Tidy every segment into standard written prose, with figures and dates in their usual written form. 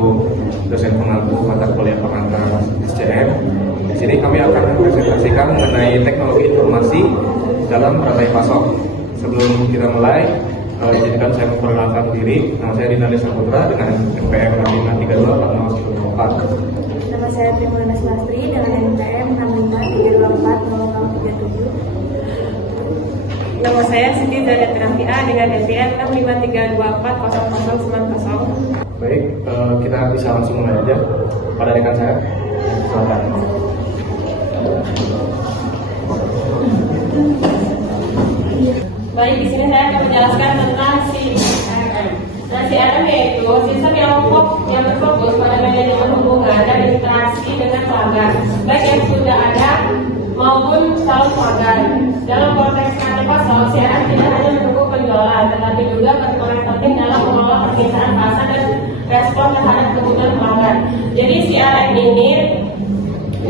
selaku dosen pengampu mata kuliah pengantar SCM. Di sini kami akan mempresentasikan mengenai teknologi informasi dalam rantai pasok. Sebelum kita mulai, izinkan saya memperkenalkan diri. Nama saya Dinali Saputra dengan NPM 65324004. Nama saya Trimulana Sulastri dengan NPM 65324037. Nama saya Siti Zadat Rafia dengan NPM 65324090. Baik, kita bisa langsung mulai aja. Pada rekan saya, silakan. Baik, di sini saya akan menjelaskan tentang CRM. Nah, CRM yaitu sistem yang berfokus pada manajemen hubungan dan interaksi dengan pelanggan, baik yang sudah ada maupun calon pelanggan. Dalam konteks rantai pasok, CRM tidak hanya mendukung penjualan, tetapi juga berperan penting dalam mengelola permintaan pasar dan respon terhadap kebutuhan pelanggan. Jadi CRM ini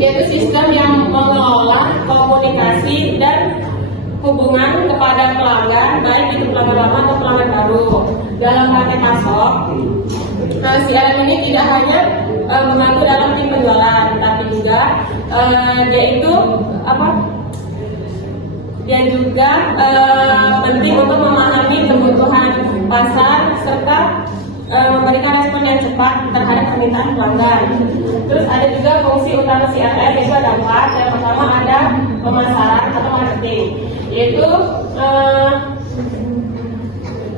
yaitu sistem yang mengelola komunikasi dan hubungan kepada pelanggan, baik itu pelanggan lama atau pelanggan baru. Dalam rantai pasok, CRM ini tidak hanya membantu dalam tim penjualan, tapi juga dia juga penting untuk memahami kebutuhan pasar serta memberikan respon yang cepat terhadap permintaan pelanggan. Terus ada juga fungsi utama CRM, yaitu ada 4. Yang pertama ada pemasaran atau marketing, yaitu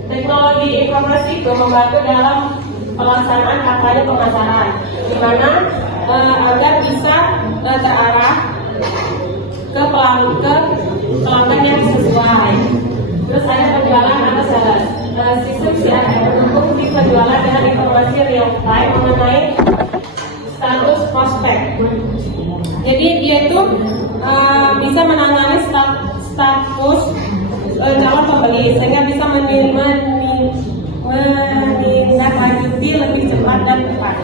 teknologi informasi itu membantu dalam pelaksanaan kampanye pemasaran, di mana agar bisa terarah ke pelanggan yang sesuai. Terus ada penjualan atau sales. Sistem CRM mendukung tim penjualan dengan informasi real time mengenai status prospek. Jadi dia itu bisa menangani status calon pembeli sehingga bisa menindaklanjuti lebih cepat dan tepat.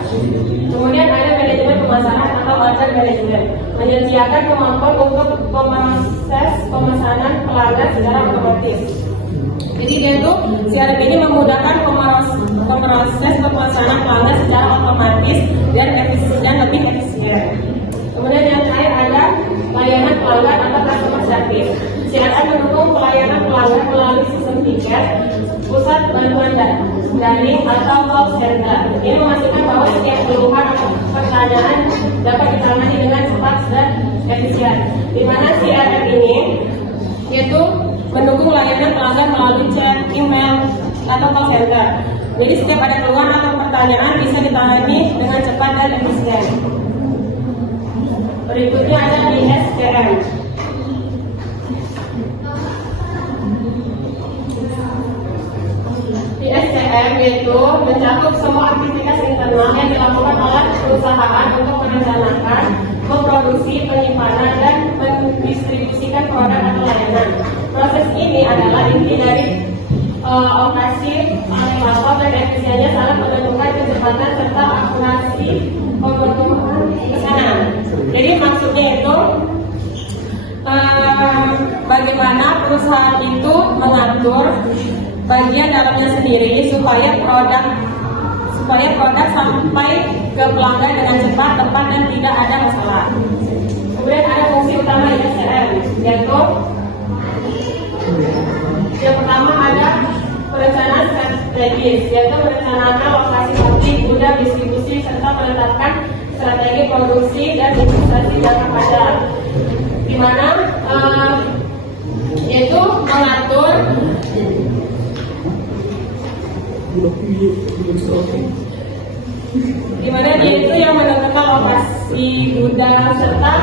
Kemudian ada manajemen pemasaran atau order management, menyediakan kemampuan untuk memproses pemesanan pelanggan secara otomatis. Jadi dia itu CRM ini memudahkan proses pemesanan pelanggan secara otomatis dan lebih efisien. Kemudian yang terakhir ada layanan pelanggan atau customer service. CRM mendukung pelayanan pelanggan melalui sistem tiket, pusat bantuan daring atau call center. Ini memastikan bahwa setiap keluhan atau pertanyaan dapat ditangani dengan cepat dan efisien. Di mana CRM ini yaitu mendukung layanan pelanggan melalui chat, email, atau call center. Jadi setiap ada keluhan atau pertanyaan bisa ditangani dengan cepat dan efisien. Berikutnya ada di SCM. Di SCM yaitu mencakup semua aktivitas internal yang dilakukan oleh perusahaan untuk merencanakan, memproduksi, penyimpanan, dan mendistribusikan produk atau layanan. Proses ini adalah inti dari operasi pasok dan efisiennya sangat menentukan kecepatan serta akurasi pemenuhan pesanan. Jadi maksudnya itu bagaimana perusahaan itu mengatur bagian dalamnya sendiri supaya produk sampai ke pelanggan dengan cepat, tepat, dan tidak ada masalah. Kemudian ada fungsi utama SCM, yaitu yang pertama ada perencanaan strategis, yaitu merencanakan lokasi pabrik, gudang, distribusi, serta menetapkan strategi produksi dan investasi jangka panjang, di mana yaitu mengatur di mana dia itu yang menentukan lokasi gudang serta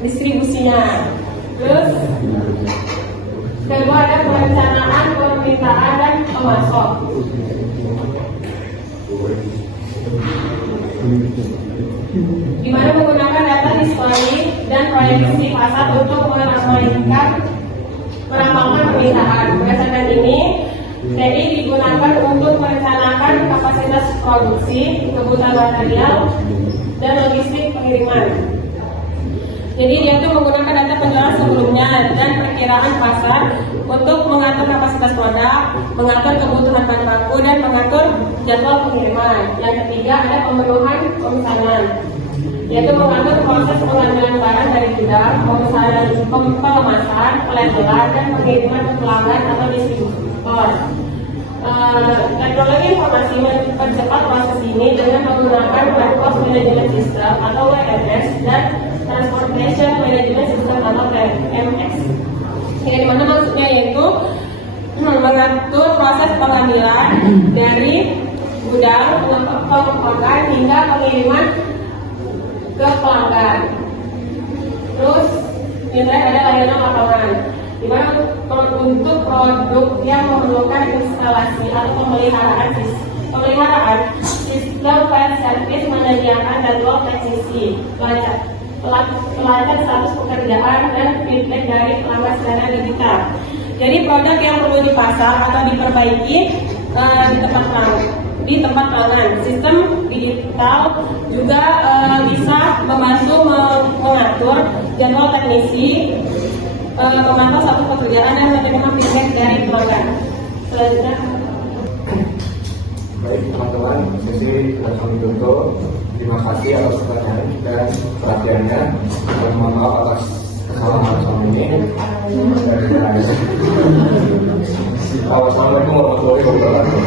distribusinya. Terus kedua ada perencanaan permintaan dan pemasok, di mana menggunakan data historik dan proyeksi pasar untuk meramalkan permintaan. Berdasarkan ini, TI digunakan untuk merencanakan kapasitas produksi, kebutuhan material, dan logistik pengiriman. Jadi dia tuh menggunakan data penjualan sebelumnya dan perkiraan pasar untuk mengatur kapasitas produk, mengatur kebutuhan bahan baku, dan mengatur jadwal pengiriman. Yang ketiga ada pemenuhan pemesanan, yaitu mengatur proses pengambilan barang dari gudang, pemesanan, pengemasan, pelabelan, dan pengiriman ke pelanggan atau distributor. Teknologi informasi mempercepat proses ini dengan menggunakan Warehouse Management System atau WMS dan Transportation Management System atau TMS. Yang dimana maksudnya yaitu mengatur proses pengambilan dari gudang, pengepakan hingga pengiriman ke pelanggan. Terus yang terakhir ada layanan lapangan, di mana untuk produk yang memerlukan instalasi atau pemeliharaan sistem file service menyediakan jadwal teknisi, pelacak status pekerjaan, dan feedback dari pelanggan secara digital. Jadi produk yang perlu dipasang atau diperbaiki di tempat pelanggan, sistem digital juga bisa membantu mengatur jadwal teknisi, memantau satu pekerjaan, dan menerima feedback dari pelanggan. Selanjutnya, baik teman-teman, sesi sudah kami tutup. Terima kasih atas pertanyaan dan perhatiannya. Dan mohon maaf atas kesalahan selama ini. Wassalamualaikum warahmatullahi wabarakatuh.